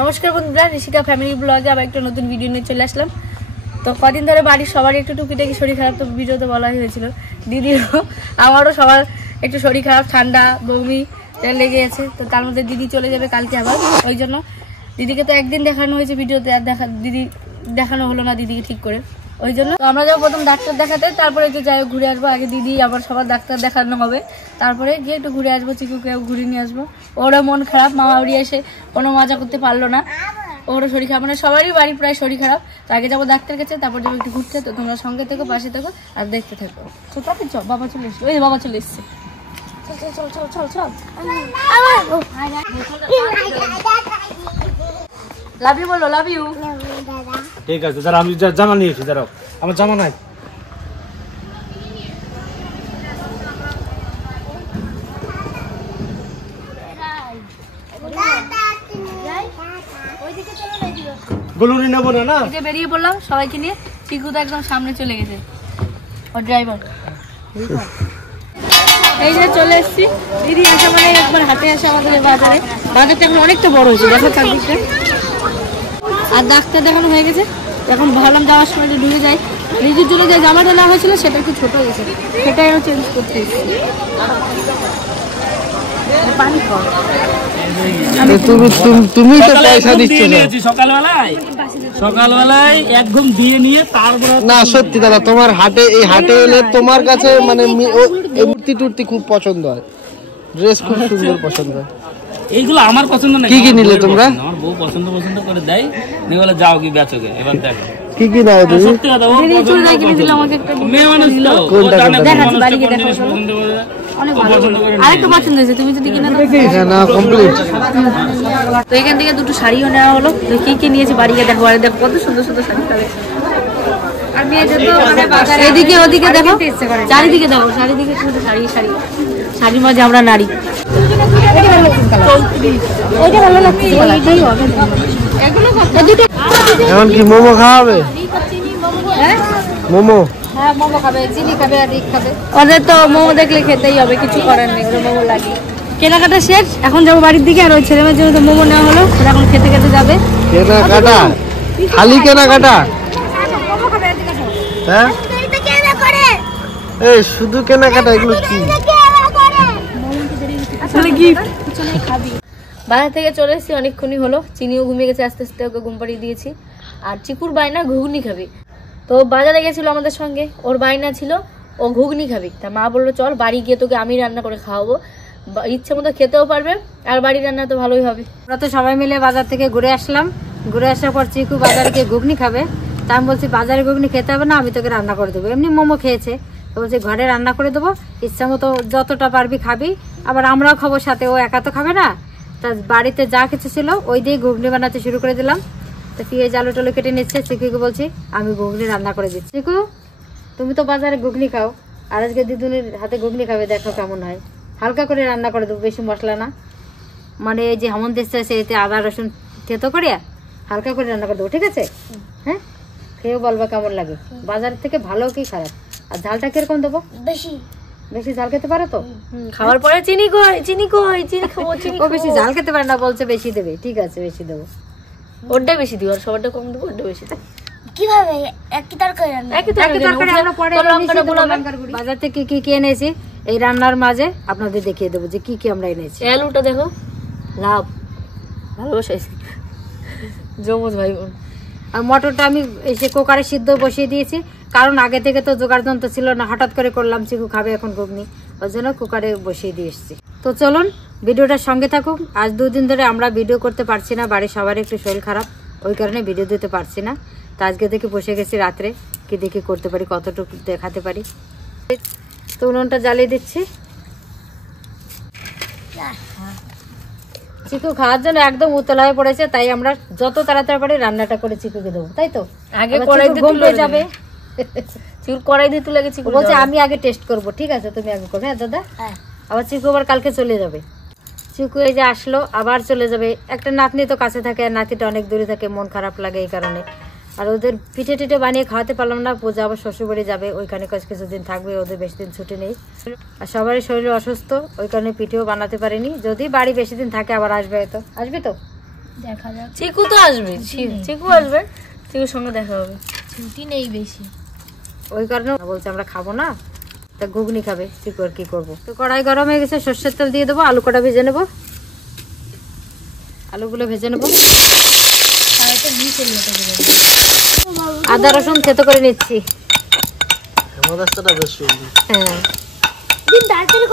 নমস্কার বন্ধুরা, ঋষিকা ফ্যামিলি ব্লগে আবার একটা নতুন ভিডিও নিয়ে চলে আসলাম। তো কদিন ধরে বাড়ির সবারই একটু টুকিটাকি শরীর খারাপ, তো ভিডিওতে বলাই হয়েছিল। দিদিরও আমারও সবার একটু শরীর খারাপ, ঠান্ডা বমি লেগে গেছে। তো তার মধ্যে দিদি চলে যাবে কালকে আবার, ওই জন্য দিদিকে তো একদিন দেখানো হয়েছে ভিডিওতে, আর দেখানো হলো না দিদিকে ঠিক করে। ওই জন্য তো আমরা যাবো প্রথম ডাক্তার দেখাতে, তারপরে একটু যাই ঘুরে আসবো। আগে দিদি আবার সবার ডাক্তার দেখানো হবে, তারপরে গিয়ে একটু ঘুরে আসবো, চিকুকেও ঘুরে নিয়ে আসবো। ওরও মন খারাপ, মামা বাড়ি এসে কোনো মজা করতে পারলো না, ওরও শরীর খারাপ, মানে সবারই বাড়ি প্রায় শরীর খারাপ। তো আগে যাবো ডাক্তার কাছে, তারপর যাবো একটু ঘুরতে। তো তোমরা সঙ্গে থেকো, পাশে থেকো আর দেখতে থাকো। তো তাতে চল, বাবা চলে এসছে, ওই বাবা চলে এসছে। চল লাভ ইউ বলো, লাভ ইউ। ঠিক আছে, যারা আমি জামা নিয়েছি, দাঁড়াও, আমার জামা নাই। গুলুরি নেবো না, না বেরিয়ে পড়লাম সবাইকে নিয়ে। চিকু তো একদম সামনে চলে গেছে, ও ড্রাইভার। এই যে চলে এসছি, দিদি আসা মানে একবার হাতে আসে আমাদের বাজারে। বাজারটা এখন অনেকটা বড় হয়েছে, দেখো চারদিকটা। আর ডাক্তার দেখানো হয়ে গেছে, এখন ভাবলাম যাওয়ার সময় ঢুকে যাই। নিজের জন্য যে জামাটা নেওয়া হয়েছিল সেটা একটু ছোট হয়ে গেছে, সেটাই আমি চেঞ্জ করতে এসেছি। পানি খাওয়া তুমি তো পয়সা দিচ্ছ সকালবেলায় এক ঘুম দিয়ে নিয়ে তারপর না। সত্যি দাদা, তোমার এই হাটে এলে তোমার কাছে মানে মূর্তি টুর্তি খুব পছন্দ হয়, ড্রেস খুব সুন্দর পছন্দ হয়। এইগুলো আমার পছন্দ না। কি নিলে তোমরা? আমার বউ পছন্দ করে দেয়, তুমি বলে যাও কি বেচোগে, এবার দেখো কি নাও তুমি? সত্যি কথা, ও মেয়ে মানুষ তো, আরেকটু পছন্দ হয়েছে, তুমি যদি কিনা না কমপ্লিট। তো এখান থেকে দুটো শাড়িও নেওয়া হলো। কি কি নিয়েছি বাড়ি গিয়ে দেখো, আর দেখো কত সুন্দর সুন্দর শাড়ি পাবে। এদিকে ওদিকে দেখো, চারিদিকে দেখো, চারিদিকে শুধু শাড়ি শাড়ি, শাড়ির মাঝে আমরা নারী। এখন কি মোমো খাওয়া হবে? মোমো, হ্যাঁ মোমো খাবে, চিনি খাবে আর রিক খাবে। ওদের তো মোমো দেখলে খেতেই হবে, কিছু করার নেই, মোমো লাগে। কেনাকাটা শেষ, এখন যাবো বাড়ির দিকে। আর ওই ছেলে মেয়ের জন্য তো মোমো নেওয়া হলো, সেটা এখন খেতে খেতে যাবে। কেনাকাটা খালি কেনাকাটা? হ্যাঁ এই শুধু কেনাকাটা, এগুলো কি? বাজার থেকে চলে এসেছি, অনেকক্ষণই হলো। চিনিও ঘুমিয়ে গেছে, আস্তে আস্তে ওকে ঘুম পাড়িয়ে দিয়েছি। আর চিকুর বায়না ঘুগনি খাবি, তো বাজারে গেছিল আমাদের সঙ্গে, ওর বায়না ছিল ও ঘুগনি খাবি। তা মা বললো চল বাড়ি গিয়ে তোকে আমি রান্না করে খাওয়াবো, ইচ্ছে মতো খেতেও পারবে, আর বাড়ির রান্না তো ভালোই হবে। আমরা তো সবাই মিলে বাজার থেকে ঘুরে আসলাম। ঘুরে আসার পর চিকু বাজারে গিয়ে ঘুগনি খাবে। তা আমি বলছি বাজারে ঘুগনি খেতে হবে না, আমি তোকে রান্না করে দেবো। এমনি মোমো খেয়েছে, তো বলছি ঘরে রান্না করে দেবো, ইচ্ছা মতো যতটা পারবি খাবি, আবার আমরাও খাবো সাথে, ও একা তো খাবে না। তা বাড়িতে যা কিছু ছিল ওই দিয়ে ঘুগনি বানাতে শুরু করে দিলাম। তো পেঁয়াজ আলু টালু কেটে নিচ্ছে, চিকুকে বলছি আমি ঘুগনি রান্না করে দিচ্ছি। চিকু তুমি তো বাজারে ঘুগনি খাও, আর আজকে দিদুনির হাতে ঘুগনি খাবে, দেখো কেমন হয়। হালকা করে রান্না করে দেবো, বেশি মশলা না, মানে এই যে হেমন্ত এসছে এতে আদা রসুন থেতো করে হালকা করে রান্না করে দেবো, ঠিক আছে? হ্যাঁ, খেয়েও বলবা কেমন লাগে। বাজার থেকে ভালো কি খারাপ। আর ঝালটা কিরকম দেবো? বেশি ঝাল খেতে পারো তো? খাওয়ার পরে চিনি কই, চিনি কই, চিনি খাবো, চিনি। ও বেশি ঝাল খেতে পারে না, বলছে বেশি দেবে, ঠিক আছে বেশি দেবো। ওরটা বেশি দিও, আর সবারটা কম দেবো, ওরটা বেশি দেবো। কিভাবে একই তরকারি রান্না? একই তরকারি আমরা পরে বাজার থেকে কি কি এনেছি এই রান্নার মাঝে আপনাদের দেখিয়ে দেবো যে কি কি আমরা এনেছি। আলুটা দেখো, লাভ ভালোবাসাইছি জমজ ভাই বোন। আর মটরটা আমি এসে কুকারে সিদ্ধ বসিয়ে দিয়েছি, কারণ আগে থেকে তো জোগাড় যন্ত্র ছিল না, হঠাৎ করে করলাম, চিকু খাবে এখন ঘুগনি, ওই জন্য কুকারে বসিয়ে দিয়ে এসেছি। তো চলুন ভিডিওটার সঙ্গে থাকুক। আজ দুদিন ধরে আমরা ভিডিও করতে পারছি না, বাড়ির সবার একটু শরীর খারাপ, ওই কারণে ভিডিও দিতে পারছি না। তো আজকে থেকে বসে গেছি রাত্রে, কি দেখি করতে পারি, কতটুকু দেখাতে পারি। তো উনুনটা জ্বালিয়ে দিচ্ছি। চিকু খাওয়ার জন্য একদম উতলা হয়ে পড়েছে, তাই আমরা যত তাড়াতাড়ি পারি রান্নাটা করে চিকুকে দেবো, তাই তো? আগে কড়াই দিয়ে ঘুম পেয়ে যাবে, চিকুর কড়াই দিয়ে তুলে গেছি, বলছে আমি আগে টেস্ট করবো, ঠিক আছে তুমি আগে করবে। হ্যাঁ দাদা, আবার চিকু আবার কালকে চলে যাবে। চিকু এই যে আসলো, আবার চলে যাবে। একটা নাতনি তো কাছে থাকে, আর নাতিটা অনেক দূরে থাকে, মন খারাপ লাগে এই কারণে। আর ওদের পিঠে টিঠে বানিয়ে খাওয়াতে পারলাম না। পূজা আবার শ্বশুরবাড়ি যাবে, ওইখানে কিছুদিন থাকবে, ওদের বেশি দিন ছুটি নেই। আর সবারই শরীর অসুস্থ, ওই কারণে পিঠেও বানাতে পারিনি। যদি বাড়ি বেশি দিন থাকে আবার আসবে, তো আসবে তো? দেখা যাক, চিকু তো আসবে, চিকু আসবে, চিকুর সঙ্গে দেখা হবে। ছুটি নেই বেশি। ওই কারণে বলছে আমরা খাবো না, তা ঘুগনি খাবে। চিকু আর কি করবো। তো কড়াই গরম হয়ে গেছে, সর্ষের তেল দিয়ে দেবো, আলু কটা ভেজে নেবো, আলুগুলো ভেজে নেবো। আদা রসুন থেতো করে নিচ্ছি। হ্যাঁ,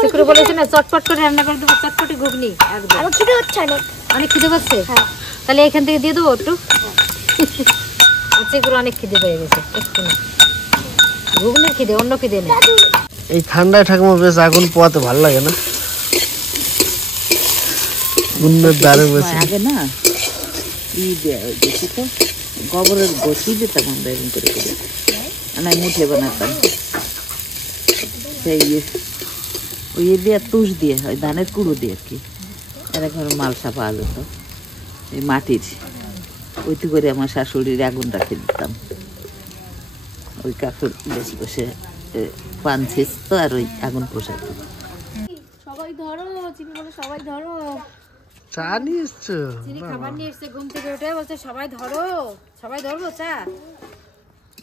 চিকুরে বলেছে না চটপট করে রান্না করে দেবো, চটপটি ঘুগনি একদম। আমার খিদে হচ্ছে অনেক। অনেক খিদে পাচ্ছে, তাহলে এখান থেকে দিয়ে দেবো একটু। চিকুর অনেক খিদে পেয়ে গেছে, একটু না ঘুগনির খিদে, অন্য খিদে নেই। এই ঠান্ডায় ঠাকুমা বেশ আগুন পোয়াতে ভালো লাগে না? উন্নত দাঁড়ে বসে আগে না ই দেখি তো গোবরের গছি দিতাম আমরা এরকম করে করে, না মুঠে বানাতাম সেই ওই দিয়ে তুষ দিয়ে, ওই ধানের কুড়ো দিয়ে আর কি, এর ঘরে মালসা পাওয়া যেত এই মাটির, ওইটি করে আমার শাশুড়ির আগুন রাখে দিতাম। ওই কাকুর বসে বসে পান ছিস তো আর ওই আগুন পোষাতো। সবাই ধরো, চিকু বলে সবাই ধরো। চা নিয়ে এসছো? চিনি খাবার নিয়ে এসছে ঘুম থেকে উঠে, বলছে সবাই ধরো, সবাই ধরবো চা।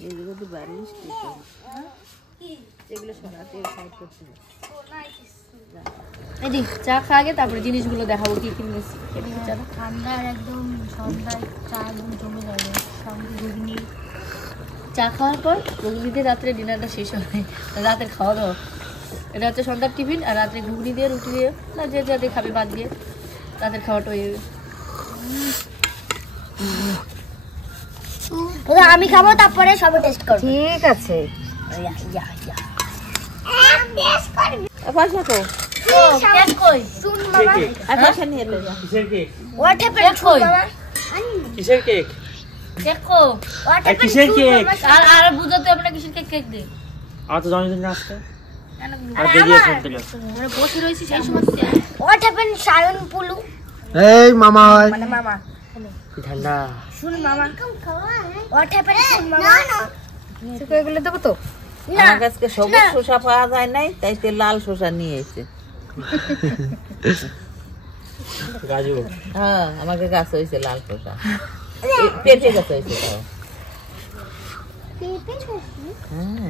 এইগুলো তো বারিশ এগুলো সরাতে সাইড করতে হবে। এই চা খা আগে, তারপরে জিনিসগুলো দেখাবো কি কি নিয়েছি। ঠান্ডার একদম সন্ধ্যায় চা একদম জমে যাবে, সঙ্গে ঘুগনি। চা খাওয়ার পর ঘুগনি দিয়ে রাত্রে ডিনারটা শেষ হবে, রাতের খাওয়া দাওয়া। এটা হচ্ছে সন্ধ্যার টিফিন, আর রাত্রে ঘুগনি দিয়ে রুটি দিয়ে, না যে যাতে খাবে বাদ দিয়ে রাতের খাওয়াটা হয়ে যাবে। আমি খাবো, তারপরে সবাই টেস্ট করবো। ঠিক আছে, পয়সা কো কেক কই? শুন মামা, পয়সা নিয়ে এলো যা। হোয়াট হ্যাপেন্ড শুন মামা? কিসের cake? Cake co? What happened কিসের শুন কেক? মামা? আর বুঝাতে আপনার কিসের কেক কেক দে। আমার তো জন্মদিন আসছে, আর আরে দেরি আছে আমার তাহলে। আমরা বসে রয়েছি সেই সময়। হোয়াট হ্যাপেন্ড সায়ন পুলু? এই মামা হয়। মানে মামা ঠান্ডা শুন মামা, হোয়াট হ্যাপেন্ড শুন মামা? চিকু এগুলো দেবো তো? না আমার কাছে সবুজ শসা পাওয়া যায় নাই, তাই তো লাল শসা নিয়ে এসে। গাজু হ্যাঁ, আমাকে গাছ হয়েছে লাল শসা, পেঁপে গাছ হয়েছে তাও।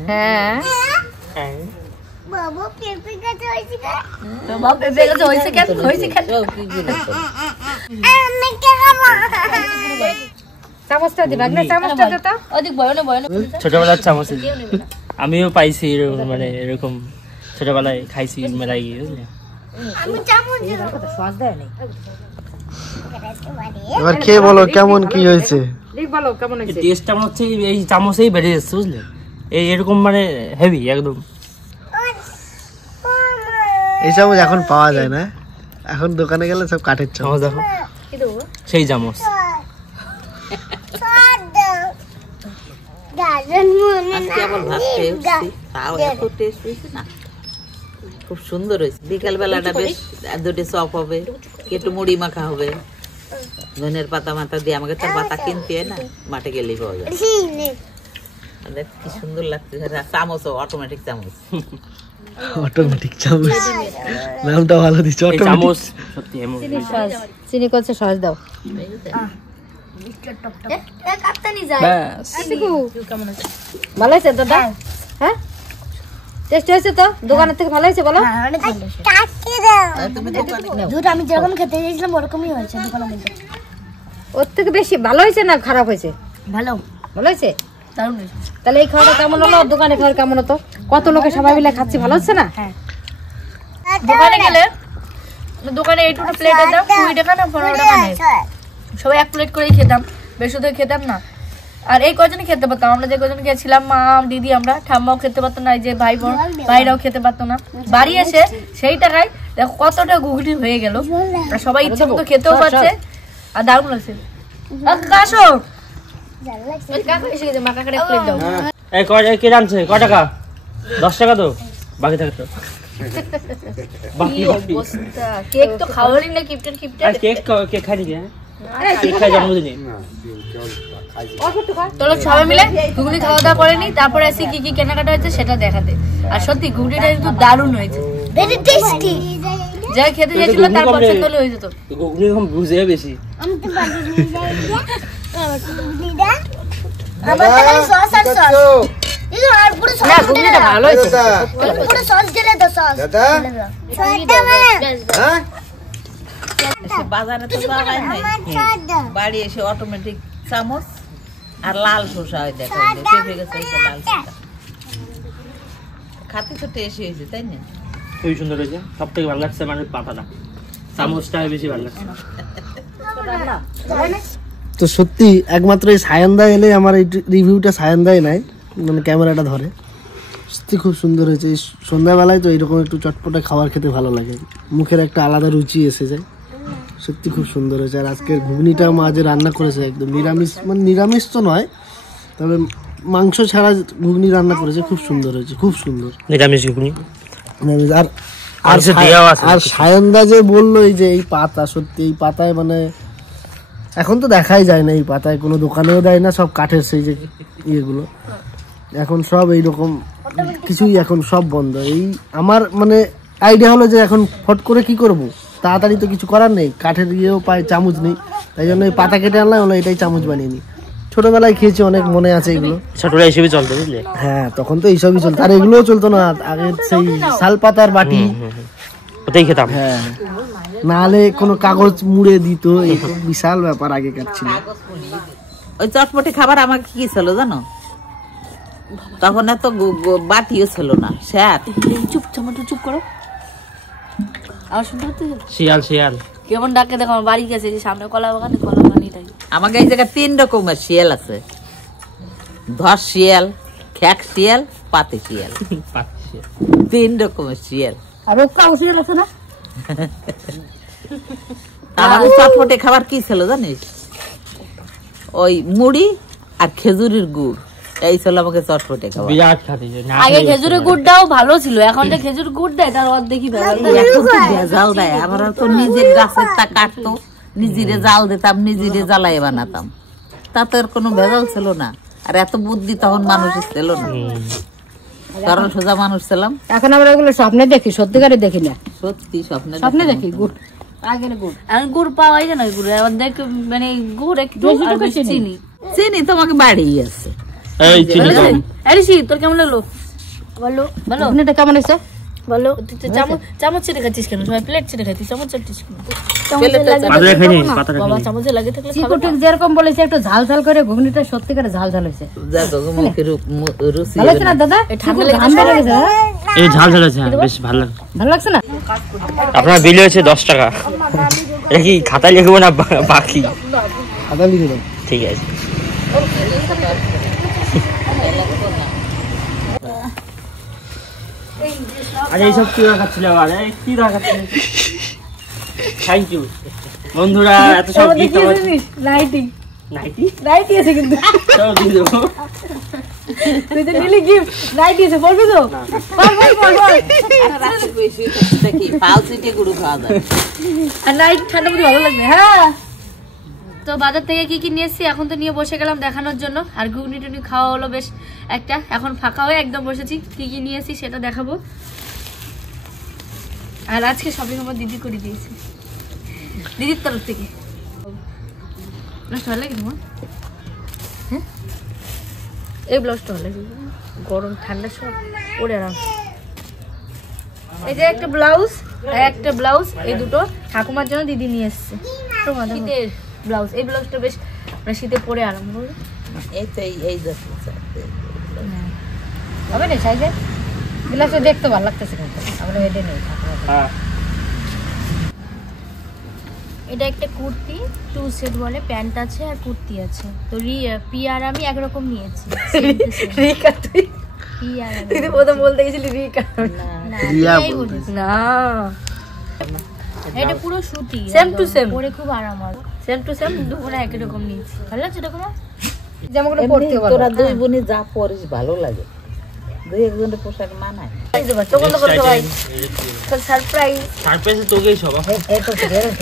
হ্যাঁ, বাবা পেঁপে গাছ হয়েছে না? বাবা বেবে গেছে, হইছে কেন? হইছে কেন? সব কি গুলো তো। আমি কে খাবো? চামচটা দিবা না, চামচটা দে তো। ওদিক বয়নে বয়নে ছোটবেলার চামচ। আমিও পাইছি এরকম, মানে এরকম ছোটবেলায় খাইছি মেলায় গিয়ে, বুঝলি? আমি চামচ দেব। সস দেয় নি। এবার খেয়ে বলো কেমন কি হয়েছে। দেখ বলো কেমন হয়েছে। টেস্টটা মনে হচ্ছে এই চামচেই বেড়ে যাচ্ছে, বুঝলে? এই এরকম মানে হেভি একদম। এই চামচ এখন পাওয়া যায় না, এখন দোকানে গেলে সব কাঠের চামচ। চামচ দেখো, সেই চামচ। আজকে আবার ভাত পেয়েছি, তাও এত টেস্ট হয়েছে না, খুব সুন্দর হয়েছে। বিকাল বেলাটা বেশ দুটো চপ হবে, একটু মুড়ি মাখা হবে, ধনের পাতা মাথা দিয়ে। আমাকে তো পাতা কিনতে হয় না, মাঠে গেলেই পাওয়া যায়। দেখ কি সুন্দর লাগছে, চামচও অটোমেটিক চামচ। অটোমেটিক চামচ, নামটা ভালো দিচ্ছে এই অটোমেটিক। চামচ সত্যি এমন। চিনি করছে, সস দাও। ব্যাস। চিকু ভালো হয়েছে দাদা? হ্যাঁ, টেস্ট হয়েছে তো? দোকানের থেকে ভালো হয়েছে বলো? তুমি দোকানে দুধ আমি যেরকম খেতে চেয়েছিলাম ওরকমই হয়েছে দোকানের মধ্যে। ওর থেকে বেশি ভালো হয়েছে না খারাপ হয়েছে? ভালো। ভালো হয়েছে। দারুণ হয়েছে। তাহলে এই খাওয়াটা কেমন হলো? দোকানে খাওয়ার কেমন হতো? কত লোকে সবাই মিলে খাচ্ছি, ভালো হচ্ছে না? দোকানে গেলে দোকানে এইটুকু প্লেটে দাম 20 টাকা না 15 টাকা নেয়। সবাই এক প্লেট করেই খেতাম, বেশি তো খেতাম না। আর এই কজনই খেতে পারতাম, আমরা যে কজন গেছিলাম, মা দিদি, আমরা ঠাম্মাও খেতে পারতো না, এই যে ভাই বোন ভাইরাও খেতে পারতো না। বাড়ি এসে সেই টাকায় দেখো কতটা ঘুগনি হয়ে গেল, আর সবাই ইচ্ছে মতো খেতেও পারছে, আর দারুণ লাগছে। আসো কাকা এসে গেছে, মা কাকার এক প্লেট দাও। এই কে রানছে? ক টাকা? 10 টাকা তো বাকি থাকে তো। বাকি বাকি। অবস্থা, কেক তো খাওয়ারই না, কিপটের কিপটের। আর কেক কেক খাই নাকি? হ্যাঁ, কেক খাই জন্মদিনে। চলো সবাই মিলে ঘুগনি খাওয়া দাওয়া করে নি, তারপরে আসি কি কি কেনাকাটা হয়েছে সেটা দেখাতে। আর সত্যি ঘুগনিটা কিন্তু দারুণ হয়েছে। Very tasty. যা খেতে গেছিল তার পছন্দ হলে হয়ে যেত। ঘুগনি কম বুঝে বেশি। আমি তো পারবো দিদা আমার তো খালি সস আর সস এই যে আর পুরো সস না ঘুগনিটা ভালো হয়েছে। পুরো সস ঢেলে দাও সস দাদা হ্যাঁ বাজারে তো যাওয়াই নাই, বাড়ি এসে অটোমেটিক চামচ আর লাল শসা হয়, দেখো পেঁপে গেছে এই তো লাল শসা খাতে তো টেস্ট হয়েছে, তাই না? খুবই সুন্দর হয়েছে। সব থেকে ভালো লাগছে মানে পাতাটা, চামচটা বেশি ভালো লাগছে। তো সত্যি একমাত্র এই সায়নদা এলে আমার এই রিভিউটা সায়নদাই নাই, মানে ক্যামেরাটা ধরে। সত্যি খুব সুন্দর হয়েছে। এই সন্ধ্যাবেলায় তো এইরকম একটু চটপটে খাবার খেতে ভালো লাগে, মুখের একটা আলাদা রুচি এসে যায়। সত্যি খুব সুন্দর হয়েছে। আর আজকের ঘুগনিটা মা যে রান্না করেছে একদম নিরামিষ, মানে নিরামিষ তো নয়, তবে মাংস ছাড়া ঘুগনি রান্না করেছে, খুব সুন্দর হয়েছে, খুব সুন্দর নিরামিষ ঘুগনি। আর আর সায়নদা যে বললো এই যে এই পাতা, সত্যি এই পাতায় মানে এখন তো দেখাই যায় না, এই পাতায় কোনো দোকানেও দেয় না, সব কাঠের সেই যে ইয়েগুলো এখন সব এইরকম কিছুই এখন সব বন্ধ। এই আমার মানে আইডিয়া হলো যে এখন ফট করে কি করব, তাড়াতাড়ি তো কিছু করার নেই, কাঠের ইয়েও পায়, চামচ নেই, তাই জন্য এই পাতা কেটে আনলাম, হলো এটাই চামচ বানিয়ে নিই। ছোটবেলায় খেয়েছি অনেক, মনে আছে এগুলো। ছোটবেলা এইসবই চলতো বুঝলে। হ্যাঁ তখন তো এইসবই চলতো, আর এগুলোও চলতো না আগে, সেই শাল পাতার বাটি ওটাই খেতাম। হ্যাঁ নাহলে কোনো কাগজ মুড়ে দিত, এই বিশাল ব্যাপার আগেকার ছিল। ওই চটপটি খাবার আমাকে কি ছিল জানো, তখন এত বাটিও ছিল না, স্যার চুপ টমেটো চুপ করো, আর শুনতে হচ্ছে শিয়াল শিয়াল কেমন ডাকে দেখো, আমার বাড়ি গেছে যে সামনে কলা বাগানে, কলা বাগানই তাই। আমাকে এই জায়গায় 3 রকমের শিয়াল আছে, ধস শিয়াল, খ্যাক শিয়াল, পাতি শিয়াল, 3 রকমের শিয়াল। আর কাউসিয়াল আছে না? আমাকে চটপটে খাবার কি ছিল জানিস, ওই মুড়ি আর খেজুরের গুড়, এই ছিল আমাকে চটপটে খাবার। বিরাট খাতি। আগে খেজুরের গুড়টাও ভালো ছিল, এখন তো খেজুর গুড় দেয় তার অর্ধেকই ভেজাল দেয়। এখন তো ভেজাল দেয়, আমরা তো নিজের গাছের তা কাটতো, নিজেরে জাল দিতাম, নিজেরে জ্বালাই বানাতাম, তাতে আর কোনো ভেজাল ছিল না। আর এত বুদ্ধি তখন মানুষের ছিল না, কারণ সোজা মানুষ ছিলাম। এখন আমরা এগুলো স্বপ্নে দেখি, সত্যিকারে দেখি না। সত্যি স্বপ্নে দেখি গুড়, আগের গুড়। এখন গুড় পাওয়াই যায় না, গুড় অর্ধেক মানে গুড় একটু আর বেশি চিনি। চিনি তোমাকে বাড়িই আছে। এই চিনি কম। আরিসি তোর কেমন লাগলো বলো, বলো ঘুগনিটা কেমন হয়েছে বলো। চামচ চামচ ছেড়ে খাচ্ছিস কেন, সবাই প্লেট ছেড়ে খাচ্ছিস, চামচ চাটছিস কেন? পাতা খাইনি, পাতা বাবা খাইনি। চামচে লাগে থাকলে চিকু ঠিক যেরকম বলেছে, একটু ঝাল ঝাল করে ঘুগনিটা সত্যিকারে ঝাল ঝাল হয়েছে। দেখো মুখে রুচি ভালো লাগছে না দাদা? ঠান্ডা চিকু ঘাম বের হয়েছে, হ্যাঁ? এই ঝাল ঝাল আছে, বেশ ভালো লাগে। ভালো লাগছে না? আপনার বিল হয়েছে 10 টাকা। এটা কি খাতায় লিখবো না বাকি? আদা লিখে দাও। ঠিক আছে। আরে এইসব কি দেখাচ্ছিল আবার, কি দেখাচ্ছিল? থ্যাংক ইউ বন্ধুরা, এত সব গিফট আমার। নাইটি নাইটি নাইটি আছে কিন্তু সব দিয়ে দেবো। তুই তো নিলি গিফট, নাইটি আছে বলবি তো? দেখি পাও চিটে গুড়ু খাওয়া যায়। আর নাইট ঠান্ডা মধ্যে ভালো লাগবে। হ্যাঁ তো বাজার থেকে কি কি নিয়েছি এখন তো নিয়ে বসে গেলাম দেখানোর জন্য, আর ঘুগনি টুগনি খাওয়া হলো বেশ একটা, এখন ফাঁকা হয়ে একদম বসেছি, কি কি নিয়েছি সেটা দেখাবো। আর আজকে শপিং আমার দিদি করে দিয়েছে, দিদির তরফ থেকে। ভালো লাগে তোমার? হ্যাঁ এই ব্লাউজটা ভালো লাগে, গরম ঠান্ডা সব পরে আরাম। এই যে একটা ব্লাউজ, একটা ব্লাউজ, এই দুটো ঠাকুমার জন্য দিদি নিয়ে এসছে, শীতের ব্লাউজ। এই ব্লাউজটা বেশ মানে শীতে পরে আরাম করবে। এই তো এই দেখো হবে না সাইজে? গ্লাসে দেখতে ভালো লাগতেছে কিন্তু আমরা এটা নেই। হ্যাঁ এটা একটা কুর্তি, 2 সেট বলে, প্যান্ট আছে আর কুর্তি আছে। তো পি আর আমি একরকম নিয়েছি। রিকা তুই পি আর আমি তুই প্রথম বলতে গেছিলি রিকা না, রিয়া না এটা পুরো সুতি, সেম টু সেম, পরে খুব আরাম হয়, সেম টু সেম, দুপুরে একই রকম নিয়েছি। ভালো লাগছে এটা তোমার? জামাগুলো পরতে ভালো। তোরা দুই বোনে যা পরিস ভালো লাগে, দুই একজনের পোশাক মানায়। তখন তো করতে ভাই সারপ্রাইজ সারপ্রাইজ তোকেই সব। এই তো বেরোন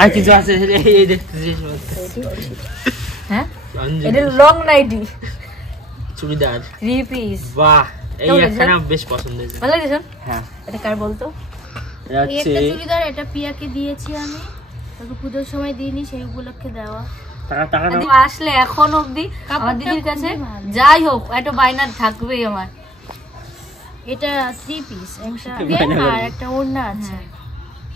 আর কিছু আছে এই দেখতেছিস? হ্যাঁ এটা লং নাইটি চুড়িদার 3 পিস। বাহ এই কেমন একখানা লাগছে? বেশ পছন্দ হয়েছে। ভালো লাগছে শোন? হ্যাঁ, এটা কার বলতো? এটা এই হচ্ছে একটা চুড়িদার, এটা পিয়াকে দিয়েছি আমি, তোকে পুজোর সময় দিইনি, সেই উপলক্ষে দেওয়া। টাকা দিদি আসলে এখন অবধি আমার কাপড়টা দিদির কাছে খুবই ভালো। যাই হোক একটা বায়না থাকবেই আমার। এটা 3 পিস, একটা বায়না আর করবে। একটা ওড়না আছে,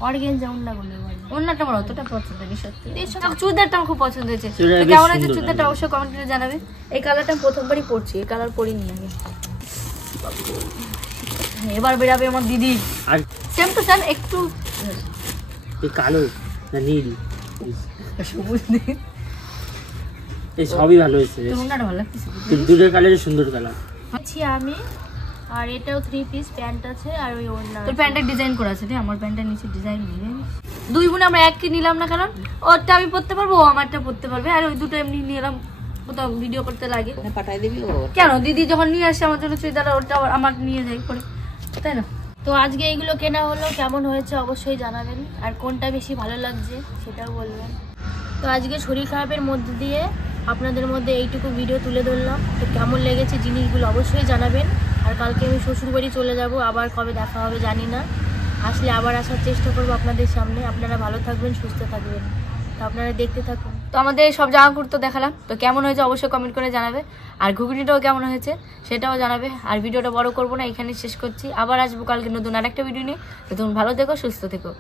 অর্গেনজা ওড়না বলে বলে। অন্যটা আমার অতটা পছন্দ নেই সত্যি। আমার চুড়িদারটা আমার খুব পছন্দ হয়েছে। চুড়িদার তো বেশ কেমন হয়েছে সুন্দর চুড়িদারটা লাগছে। অবশ্যই কমেন্ট করে জানাবে। এই কালারটা আমি প্রথমবারই পরছি, এই কালার পরিনি আমি। এবার বেরাবে আমার দিদি, আর সেম টু সেম, একটু এই কালো না নীল, সবুজ নীল। এই সবই ভালো হয়েছে। তোর ওড়নাটা ভালো লাগতেছে। দুটোর কালারই সুন্দর কালার। আছি আমি, আর এটাও 3 পিস প্যান্ট আছে আর ওই ওড়না তোর আছে। প্যান্টের ডিজাইন করা আছে রে, আমার প্যান্টের নিচে ডিজাইন নেই। দুই বোনে আমরা একই নিলাম না, কারণ ওরটা আমি পরতে পারবো, ও আমারটা পরতে পারবে, আর ওই দুটো এমনি নিলাম, কোথাও ভিডিও করতে লাগে। পাঠাই দিবি ও কেন দিদি যখন নিয়ে আসে আমার জন্য চুড়িদার, ওটা আবার আমার নিয়ে যাই পরে, তাই না? তো আজকে এগুলো কেনা হলো, কেমন হয়েছে অবশ্যই জানাবেন, আর কোনটা বেশি ভালো লাগছে সেটাও বলবেন। তো আজকে শরীর খারাপের মধ্যে দিয়ে আপনাদের মধ্যে এইটুকু ভিডিও তুলে ধরলাম। তো কেমন লেগেছে জিনিসগুলো অবশ্যই জানাবেন। আর কালকে আমি শ্বশুরবাড়ি চলে যাব, আবার কবে দেখা হবে জানি না, আসলে আবার আসার চেষ্টা করবো আপনাদের সামনে। আপনারা ভালো থাকবেন, সুস্থ থাকবেন, তো আপনারা দেখতে থাকুন। তো আমাদের সব জামা কুর্তো দেখালাম, তো কেমন হয়েছে অবশ্যই কমেন্ট করে জানাবে। আর ঘুগনিটাও কেমন হয়েছে সেটাও জানাবে। আর ভিডিওটা বড় করবো না, এখানে শেষ করছি। আবার আসবো কালকে নতুন আরেকটা ভিডিও নিয়ে। তো তুমি ভালো থেকো, সুস্থ থেকো।